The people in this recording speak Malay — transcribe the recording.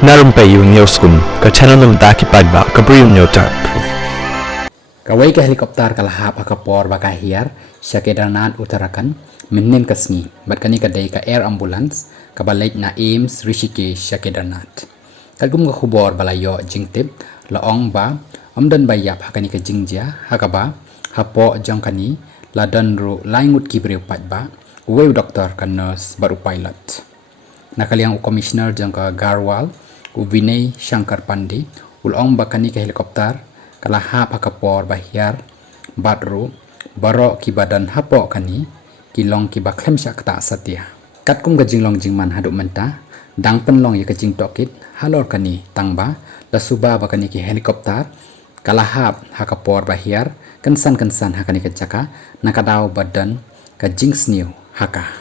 Na Rympei U Hynñiewtrep, channel nabynta paidbah Bri U Hynñiewtrep. Kawei ke helikopter kalahap hakapor bakahiar sya Kedarnath Uttarakhand menin kasni batkani kadai ka air ambulance ka balik na Aims Rishikesh sya Kedarnath kalgum ka khubor balayo jingtip laong ba amdan bayap hakani ka jingjia hakaba hapo jongkani ladan ru laingut kibre paidbah uwe doktor ka nurse baru pilot nakaliang commissioner jong ka garwal Vinay Shankar Pandi ulong bakani ka helikopter kalahap hakapor bahiar baroh baroh kibadan hapo kani kilong kiba klem sya kata satya katkum ga jinglong jingman haduk menta dang penlong ya ka jing tokit halor kani tangba la suba bakani ki helikopter kalahap hakapor bahiar kensan hakani ka jaka nakadaw badan ka jingsniu haka